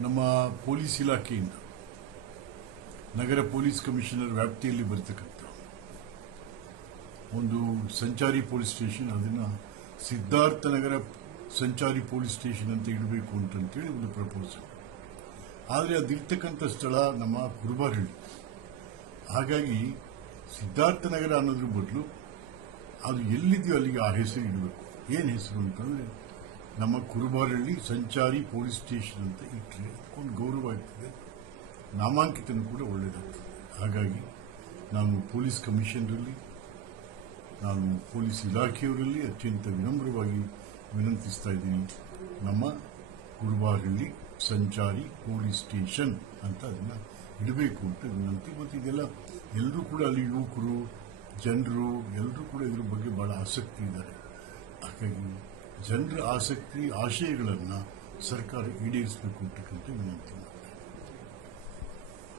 ನಮ್ಮ ಪೊಲೀಸ್ ಇಲಾಖೆಯಿಂದ ನಗರ police commissioner ವ್ಯಾಪ್ತಿಯಲ್ಲಿ ಬರತಕ್ಕಂಥ ಒಂದು ಸಂಚಾರಿ ಪೊಲೀಸ್ ಸ್ಟೇಷನ್, ಅದನ್ನ ಸಿದ್ಧಾರ್ಥ ನಗರ ಸಂಚಾರಿ ಪೊಲೀಸ್ ಸ್ಟೇಷನ್ ಅಂತ ಇಡಬೇಕು ಅಂತಂತೇಳಿ ಒಂದು ಪ್ರಪೋಸಲ್ ಆದರೆ ಅದಿರ್ತಕ್ಕಂಥ ಸ್ಥಳ ನಮ್ಮ ಕುರುಬಾರಹಳ್ಳಿ ಹಾಗಾಗಿ ಸಿದ್ಧಾರ್ಥ ನಗರ ಅನ್ನೋದ್ರ ಬದಲು ಅದು ಎಲ್ಲಿದೆಯೋ ಅಲ್ಲಿಗೆ ಆ ಹೆಸರು ಇಡಬೇಕು. ಏನು ಹೆಸರು ಅಂತಂದ್ರೆ ನಮ್ಮ ಕುರುಬಾರಳ್ಳಿ ಸಂಚಾರಿ ಪೊಲೀಸ್ ಸ್ಟೇಷನ್ ಅಂತ ಇಟ್ಟರೆ ಒಂದು ಗೌರವ ಆಗ್ತದೆ ನಾಮಾಂಕಿತನೂ ಕೂಡ ಒಳ್ಳೆಯದಾಗ್ತದೆ ಹಾಗಾಗಿ ನಾನು ಪೊಲೀಸ್ ಕಮಿಷನರಲ್ಲಿ, ನಾನು ಪೊಲೀಸ್ ಇಲಾಖೆಯವರಲ್ಲಿ ಅತ್ಯಂತ ವಿನಮ್ರವಾಗಿ ವಿನಂತಿಸ್ತಾ ಇದ್ದೀನಿ. ನಮ್ಮ ಕುರುಬಾರಹಳ್ಳಿ ಸಂಚಾರಿ ಪೊಲೀಸ್ ಸ್ಟೇಷನ್ ಅಂತ ಅದನ್ನು ಇಡಬೇಕು ಅಂತ ವಿನಂತಿ. ಮತ್ತು ಇದೆಲ್ಲ ಎಲ್ಲರೂ ಕೂಡ ಅಲ್ಲಿ ಯುವಕರು, ಜನರು, ಎಲ್ಲರೂ ಕೂಡ ಇದ್ರ ಬಗ್ಗೆ ಭಾಳ ಆಸಕ್ತಿ ಇದ್ದಾರೆ. ಜನರ ಆಸಕ್ತಿ ಆಶಯಗಳನ್ನು ಸರ್ಕಾರ ಈಡೇರಿಸಬೇಕು ಅಂತಕ್ಕಂಥ ವಿನಂತಿ